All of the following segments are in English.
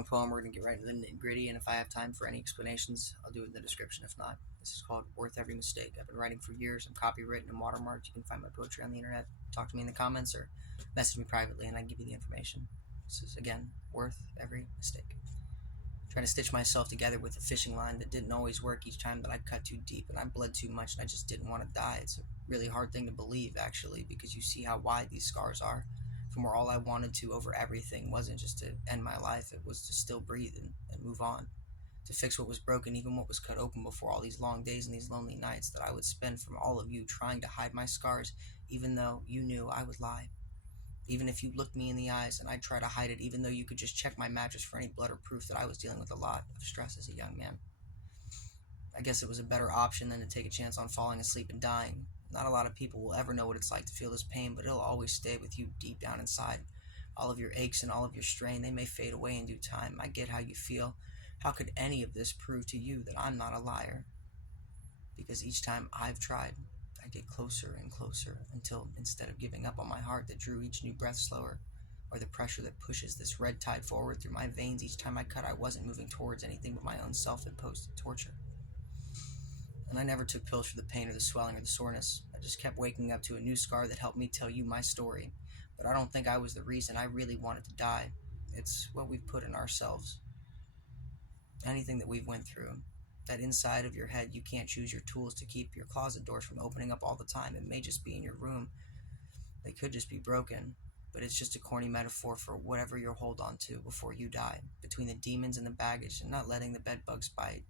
long poem. We're going to get right into the nitty gritty, and if I have time for any explanations, I'll do it in the description. If not, this is called Worth Every Mistake. I've been writing for years. I'm copywritten and watermarked. You can find my poetry on the internet. Talk to me in the comments or message me privately, and I can give you the information. This is, again, Worth Every Mistake. Trying to stitch myself together with a fishing line that didn't always work each time that I cut too deep and I bled too much and I just didn't want to die. It's a really hard thing to believe, actually, because you see how wide these scars are. From where all I wanted to over everything wasn't just to end my life, it was to still breathe and move on. To fix what was broken, even what was cut open before, all these long days and these lonely nights that I would spend from all of you trying to hide my scars, even though you knew I would lie. Even if you looked me in the eyes and I'd try to hide it, even though you could just check my mattress for any blood or proof that I was dealing with a lot of stress as a young man. I guess it was a better option than to take a chance on falling asleep and dying. Not a lot of people will ever know what it's like to feel this pain, but it'll always stay with you deep down inside. All of your aches and all of your strain, they may fade away in due time. I get how you feel. How could any of this prove to you that I'm not a liar? Because each time I've tried, I get closer and closer until instead of giving up on my heart that drew each new breath slower, or the pressure that pushes this red tide forward through my veins each time I cut, I wasn't moving towards anything but my own self-imposed torture. And I never took pills for the pain or the swelling or the soreness. I just kept waking up to a new scar that helped me tell you my story. But I don't think I was the reason I really wanted to die. It's what we've put in ourselves. Anything that we've went through. That inside of your head, you can't choose your tools to keep your closet doors from opening up all the time. It may just be in your room. They could just be broken. But it's just a corny metaphor for whatever you'll hold on to before you die. Between the demons and the baggage and not letting the bed bugs bite.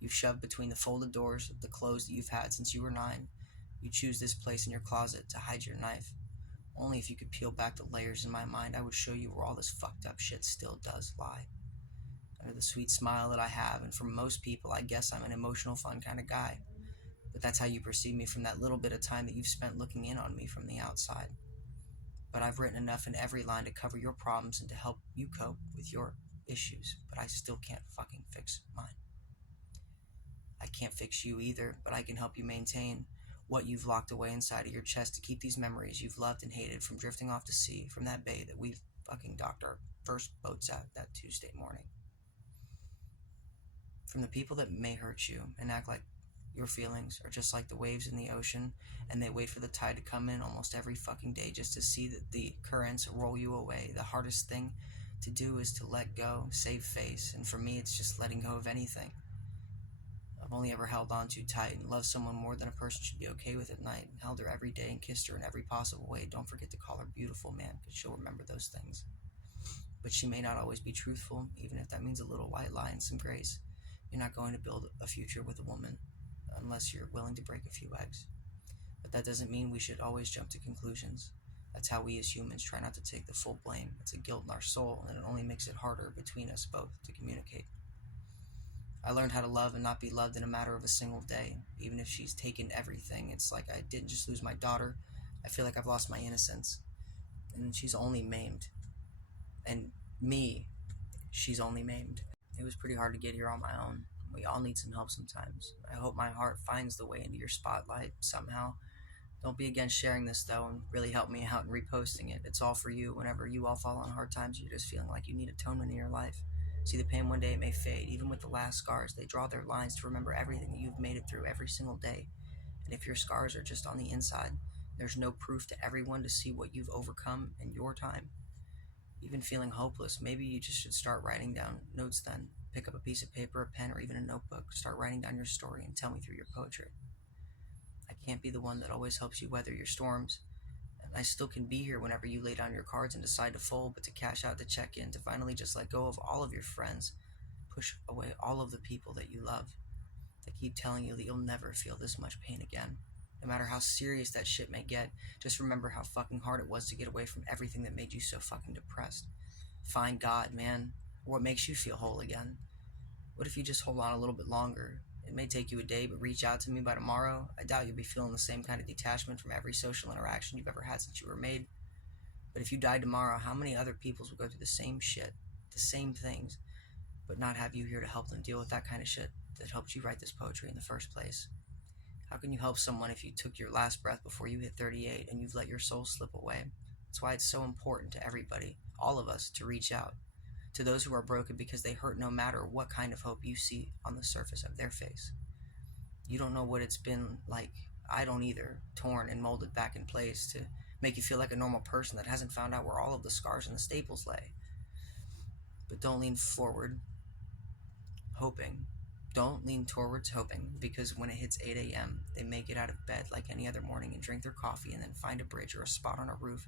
You've shoved between the folded doors of the clothes that you've had since you were 9. You choose this place in your closet to hide your knife. Only if you could peel back the layers in my mind, I would show you where all this fucked up shit still does lie. Under the sweet smile that I have, and for most people, I guess I'm an emotional, fun kind of guy. But that's how you perceive me from that little bit of time that you've spent looking in on me from the outside. But I've written enough in every line to cover your problems and to help you cope with your issues, but I still can't fucking fix mine. I can't fix you either, but I can help you maintain what you've locked away inside of your chest to keep these memories you've loved and hated from drifting off to sea from that bay that we fucking docked our first boats at that Tuesday morning. From the people that may hurt you and act like your feelings are just like the waves in the ocean and they wait for the tide to come in almost every fucking day just to see that the currents roll you away. The hardest thing to do is to let go, save face, and for me it's just letting go of anything. I've only ever held on too tight and loved someone more than a person should be okay with at night, and held her every day and kissed her in every possible way. Don't forget to call her beautiful, man, because she'll remember those things. But she may not always be truthful, even if that means a little white lie and some grace. You're not going to build a future with a woman unless you're willing to break a few eggs. But that doesn't mean we should always jump to conclusions. That's how we as humans try not to take the full blame. It's a guilt in our soul, and it only makes it harder between us both to communicate. I learned how to love and not be loved in a matter of a single day. Even if she's taken everything, it's like I didn't just lose my daughter. I feel like I've lost my innocence. And she's only maimed. And me, she's only maimed. It was pretty hard to get here on my own. We all need some help sometimes. I hope my heart finds the way into your spotlight somehow. Don't be against sharing this, though, and really help me out in reposting it. It's all for you. Whenever you all fall on hard times, you're just feeling like you need atonement in your life. See, the pain one day it may fade. Even with the last scars, they draw their lines to remember everything that you've made it through every single day. And if your scars are just on the inside, there's no proof to everyone to see what you've overcome in your time. Even feeling hopeless, maybe you just should start writing down notes then. Pick up a piece of paper, a pen, or even a notebook. Start writing down your story and tell me through your poetry. I can't be the one that always helps you weather your storms. And I still can be here whenever you lay down your cards and decide to fold, but to cash out, to check in, to finally just let go of all of your friends. Push away all of the people that you love. That keep telling you that you'll never feel this much pain again. No matter how serious that shit may get, just remember how fucking hard it was to get away from everything that made you so fucking depressed. Find God, man. Or what makes you feel whole again. What if you just hold on a little bit longer? It may take you a day, but reach out to me by tomorrow. I doubt you'll be feeling the same kind of detachment from every social interaction you've ever had since you were made. But if you died tomorrow, how many other peoples would go through the same shit, the same things, but not have you here to help them deal with that kind of shit that helped you write this poetry in the first place? How can you help someone if you took your last breath before you hit 38 and you've let your soul slip away? That's why it's so important to everybody, all of us, to reach out. To those who are broken because they hurt no matter what kind of hope you see on the surface of their face. You don't know what it's been like. I don't either. Torn and molded back in place to make you feel like a normal person that hasn't found out where all of the scars and the staples lay. But don't lean forward hoping. Don't lean towards hoping, because when it hits 8 a.m., they may get out of bed like any other morning and drink their coffee and then find a bridge or a spot on a roof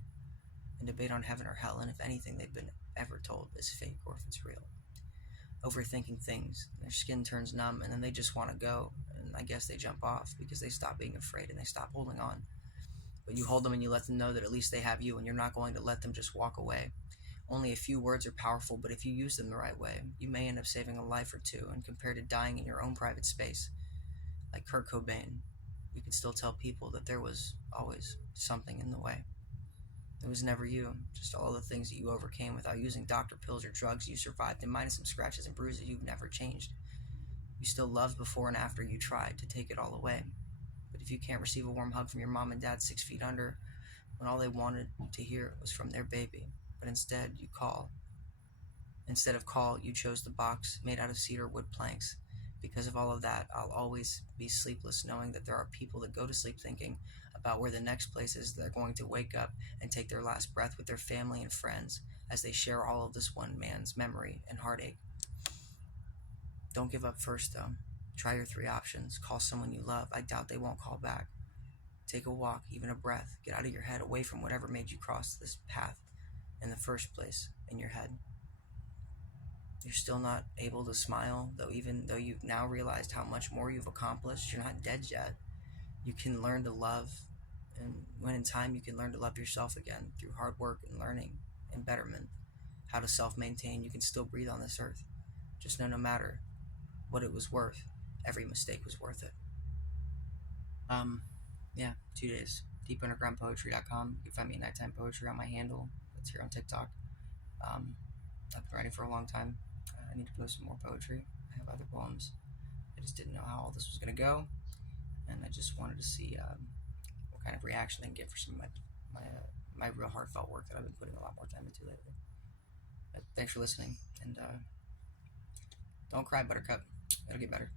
and debate on heaven or hell and if anything they've been ever told is fake or if it's real. Overthinking things, their skin turns numb, and then they just want to go, and I guess they jump off because they stop being afraid and they stop holding on. But you hold them and you let them know that at least they have you, and you're not going to let them just walk away. Only a few words are powerful, but if you use them the right way, you may end up saving a life or two, and compared to dying in your own private space, like Kurt Cobain, you can still tell people that there was always something in the way. It was never you, just all the things that you overcame without using doctor pills or drugs. You survived, and minus some scratches and bruises, you've never changed. You still loved before and after you tried to take it all away. But if you can't receive a warm hug from your mom and dad 6 feet under, when all they wanted to hear was from their baby, but instead you call. Instead of call, you chose the box made out of cedar wood planks. Because of all of that, I'll always be sleepless knowing that there are people that go to sleep thinking about where the next place is they're going to wake up and take their last breath with their family and friends as they share all of this one man's memory and heartache. Don't give up first, though. Try your 3 options. Call someone you love. I doubt they won't call back. Take a walk, even a breath. Get out of your head, away from whatever made you cross this path in the first place in your head. You're still not able to smile, though, even though you've now realized how much more you've accomplished. You're not dead yet. You can learn to love, and when in time you can learn to love yourself again through hard work and learning and betterment. How to self-maintain. You can still breathe on this earth. Just know no matter what it was worth, every mistake was worth it. Yeah, 2 days. DeepUndergroundPoetry.com. You can find me at Nighttime Poetry on my handle. It's here on TikTok. I've been writing for a long time. I need to post some more poetry. I have other poems. I just didn't know how all this was going to go, and I just wanted to see what kind of reaction I can get for some of my real heartfelt work that I've been putting a lot more time into lately. But thanks for listening, and don't cry, Buttercup. It'll get better.